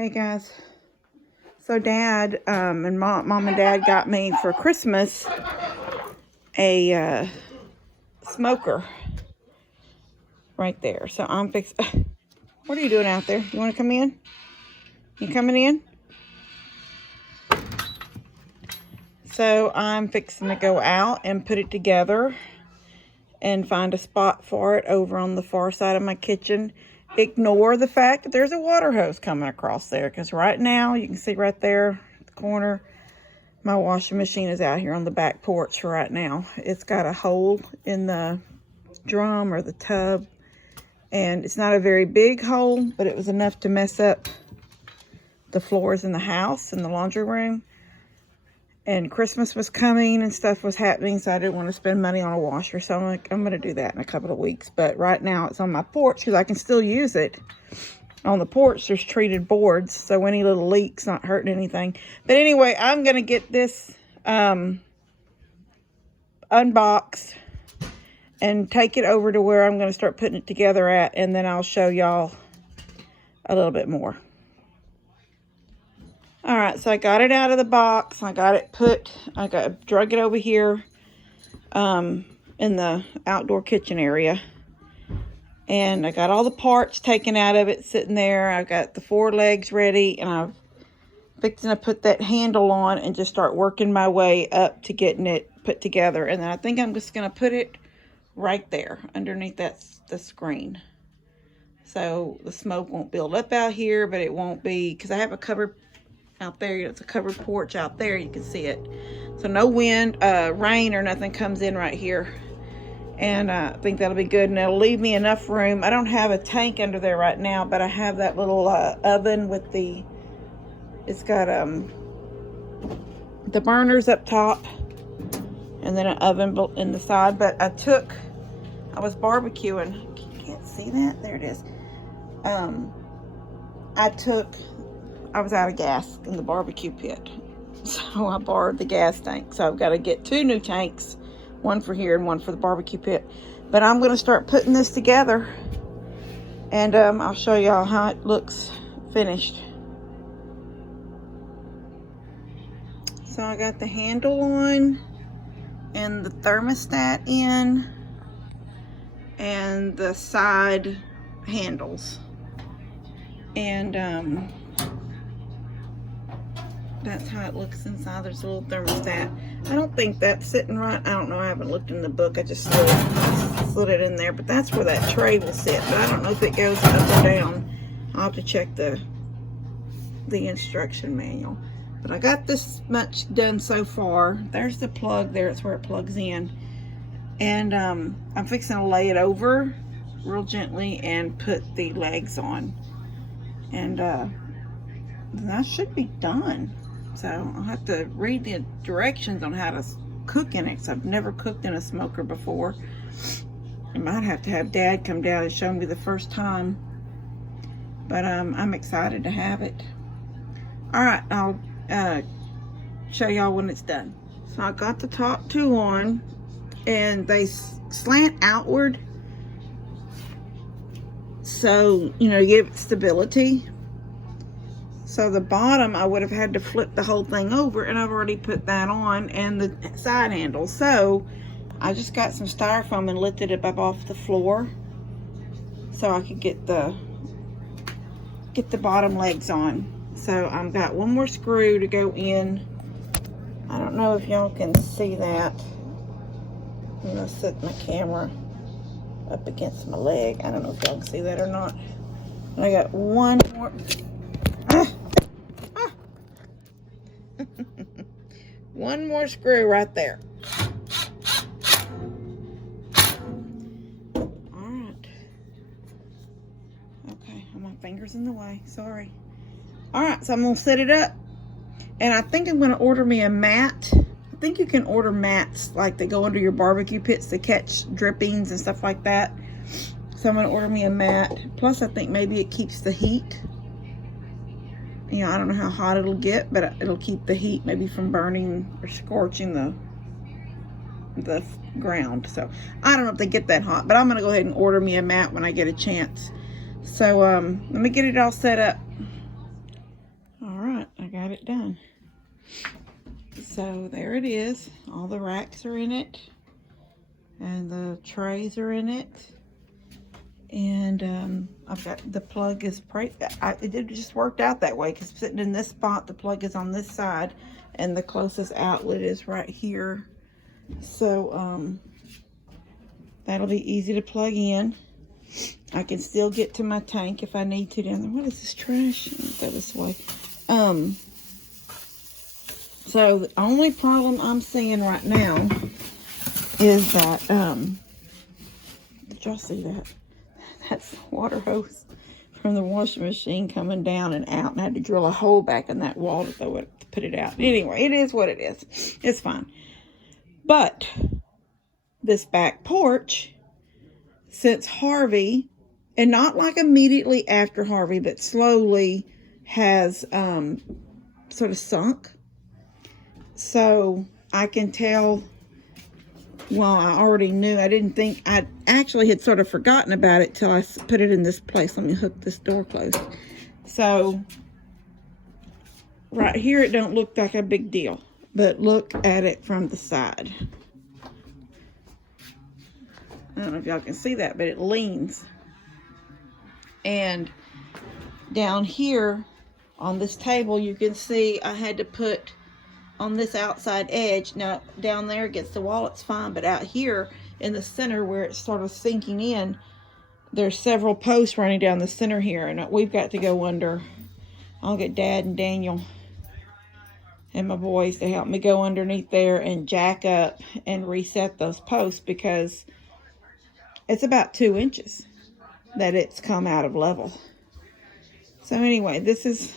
Hey guys, so Dad and Mom and Dad got me for Christmas a smoker right there. So I'm fixing. What are you doing out there? You want to come in? You coming in? So I'm fixing to go out and put it together and find a spot for it over on the far side of my kitchen. Ignore the fact that there's a water hose coming across there, because right now you can see right there at the corner, my washing machine is out here on the back porch for right now. It's got a hole in the drum or the tub, and it's not a very big hole, but it was enough to mess up the floors in the house and the laundry room. And Christmas was coming and stuff was happening, so I didn't want to spend money on a washer. So I'm going to do that in a couple of weeks. But right now it's on my porch because I can still use it. On the porch there's treated boards, so any little leaks not hurting anything. But anyway, I'm going to get this unboxed and take it over to where I'm going to start putting it together at. And then I'll show y'all a little bit more. All right, so I got it out of the box. I drug it over here in the outdoor kitchen area. And I got all the parts taken out of it sitting there. I got the 4 legs ready, and I'm fixing to put that handle on and just start working my way up to getting it put together. And then I think I'm just going to put it right there underneath the screen. So the smoke won't build up out here, but it won't be, because I have a covered out there. It's a covered porch out there. You can see it. So no wind, rain or nothing comes in right here. And I think that'll be good. And it'll leave me enough room. I don't have a tank under there right now, but I have that little oven with it's got the burners up top and then an oven in the side. But I was barbecuing. You can't see that? There it is. I was out of gas in the barbecue pit, so I borrowed the gas tank. So I've got to get 2 new tanks, one for here and one for the barbecue pit. But I'm going to start putting this together, and I'll show y'all how it looks finished. So I got the handle on and the thermostat in and the side handles, and that's how it looks inside. There's a little thermostat. I don't think that's sitting right. I don't know. I haven't looked in the book. I just slid it in there. But that's where that tray will sit. But I don't know if it goes up or down. I'll have to check the instruction manual. But I got this much done so far. There's the plug there. It's where it plugs in. And I'm fixing to lay it over real gently and put the legs on. And that should be done. So I'll have to read the directions on how to cook in it, because I've never cooked in a smoker before. I might have to have Dad come down and show me the first time. But I'm excited to have it. All right, I'll show y'all when it's done. So I got the top 2 on, and they slant outward, so give it stability. So the bottom, I would have had to flip the whole thing over, and I've already put that on, and the side handle. So I just got some styrofoam and lifted it up off the floor so I could get the bottom legs on. So I've got 1 more screw to go in. I don't know if y'all can see that. I'm gonna set my camera up against my leg. I don't know if y'all can see that or not. And I got 1 more. One more screw right there. Alright. Okay, my finger's in the way. Sorry. Alright, so I'm going to set it up. And I think I'm going to order me a mat. I think you can order mats like they go under your barbecue pits to catch drippings and stuff like that. So I'm going to order me a mat. Plus, I think maybe it keeps the heat. I don't know how hot it'll get, but it'll keep the heat maybe from burning or scorching the ground. So I don't know if they get that hot, but I'm gonna go ahead and order me a mat when I get a chance. So let me get it all set up. got it done. So there it is. All the racks are in it. And the trays are in it. And I've got the plug is it just worked out that way, because sitting in this spot, the plug is on this side and the closest outlet is right here. So that'll be easy to plug in. I can still get to my tank if I need to down there. What is this trash? Go this way. So the only problem I'm seeing right now is that, did y'all see that? That's the water hose from the washing machine coming down and out, and I had to drill a hole back in that wall to put it out. Anyway, it is what it is. It's fine. But this back porch, since Harvey, and not like immediately after Harvey, but slowly has sort of sunk. So I can tell, well, I already knew. I didn't think, I actually had sort of forgotten about it till I put it in this place. Let me hook this door closed. So right here, it don't look like a big deal, but look at it from the side. I don't know if y'all can see that, but it leans. And down here on this table, you can see I had to put on this outside edge. Now down there against the wall, it's fine, but out here in the center where it's sort of sinking in, there's several posts running down the center here, and we've got to go under. I'll get Dad and Daniel and my boys to help me go underneath there and jack up and reset those posts, because it's about 2 inches that it's come out of level. So anyway, this is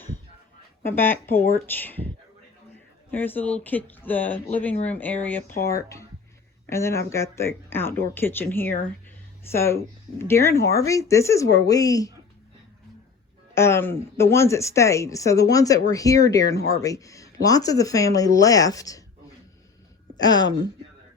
my back porch. There's the little the living room area part, and then I've got the outdoor kitchen here. So during Harvey, this is where we, the ones that stayed. So the ones that were here during Harvey, lots of the family left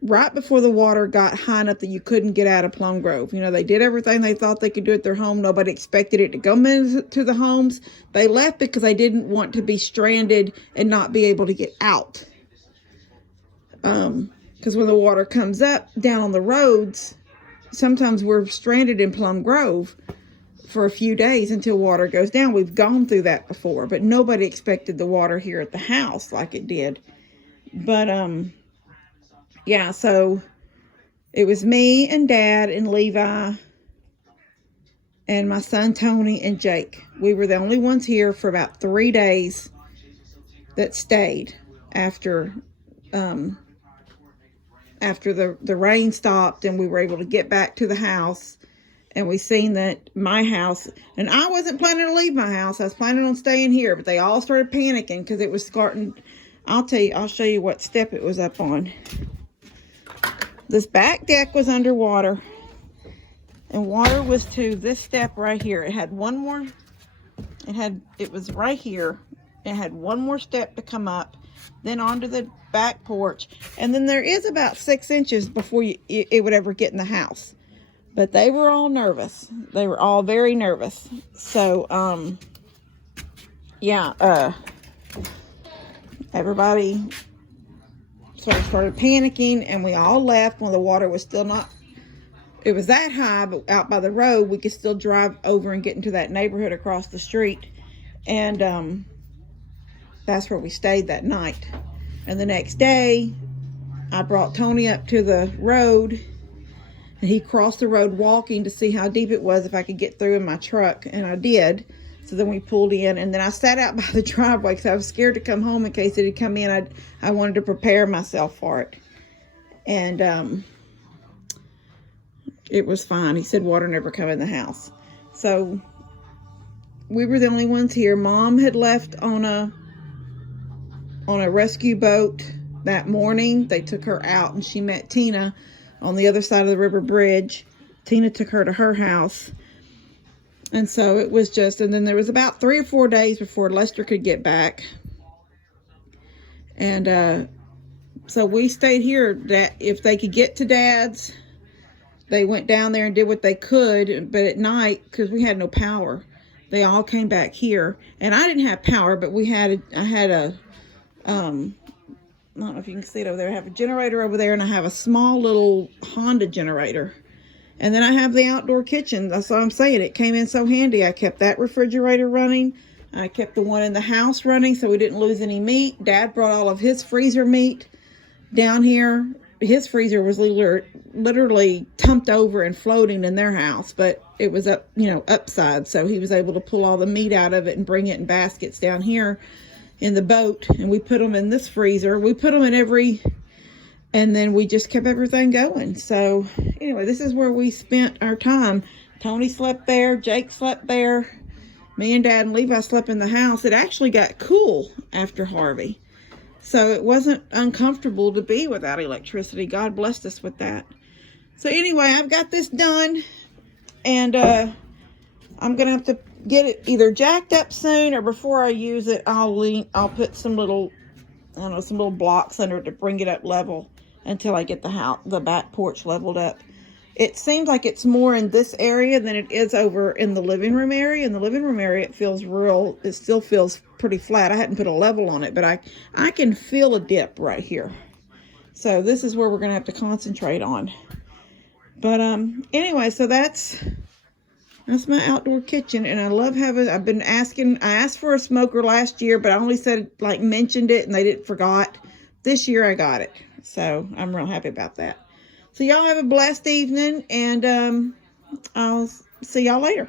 right before the water got high enough that you couldn't get out of Plum Grove. You know, they did everything they thought they could do at their home. Nobody expected it to come into the homes. They left because they didn't want to be stranded and not be able to get out. Because when the water comes up down on the roads, sometimes we're stranded in Plum Grove for a few days until water goes down. We've gone through that before, but nobody expected the water here at the house like it did. But, yeah, so it was me and Dad and Levi and my son Tony and Jake. We were the only ones here for about 3 days that stayed after the rain stopped, and we were able to get back to the house. And we seen that my house, and I wasn't planning to leave my house. I was planning on staying here, but they all started panicking because it was starting. I'll show you what step it was up on. This back deck was underwater, and water was to this step right here. It had one more, it was right here. It had one more step to come up, then onto the back porch. And then there is about 6 inches before it would ever get in the house. But they were all nervous. They were all very nervous. So, yeah, everybody sort of started panicking, and we all left when the water was still not, it was that high, but out by the road, we could still drive over and get into that neighborhood across the street. And that's where we stayed that night. And the next day, I brought Tony up to the road, and he crossed the road walking to see how deep it was, if I could get through in my truck, and I did. So then we pulled in, and then I sat out by the driveway because I was scared to come home in case it had come in. I wanted to prepare myself for it. And it was fine. He said water never come in the house. So we were the only ones here. Mom had left on a rescue boat that morning. They took her out, and she met Tina on the other side of the river bridge. Tina took her to her house. And so it was just, and then there was about 3 or 4 days before Lester could get back. And so we stayed here. If they could get to Dad's, they went down there and did what they could. But at night, because we had no power, they all came back here. And I didn't have power, but I had a, I don't know if you can see it over there. I have a generator over there, and I have a small little Honda generator. And then I have the outdoor kitchen. That's what I'm saying. It came in so handy. I kept that refrigerator running. I kept the one in the house running so we didn't lose any meat. Dad brought all of his freezer meat down here. His freezer was literally tumped over and floating in their house, but it was up, upside. So he was able to pull all the meat out of it and bring it in baskets down here in the boat. And we put them in this freezer. We put them in and then we just kept everything going. So anyway, this is where we spent our time. Tony slept there. Jake slept there. Me and Dad and Levi slept in the house. It actually got cool after Harvey. So it wasn't uncomfortable to be without electricity. God blessed us with that. So anyway, I've got this done. And I'm going to have to get it either jacked up soon, or before I use it, I'll put some little, some little blocks under it to bring it up level until I get the back porch leveled up. It seems like it's more in this area than it is over in the living room area. In the living room area, it still feels pretty flat. I hadn't put a level on it, but I can feel a dip right here. So this is where we're going to have to concentrate on. But anyway, so that's my outdoor kitchen, and I love having, I asked for a smoker last year, but I only mentioned it, and they forgot. This year I got it. So I'm real happy about that. So y'all have a blessed evening, and I'll see y'all later.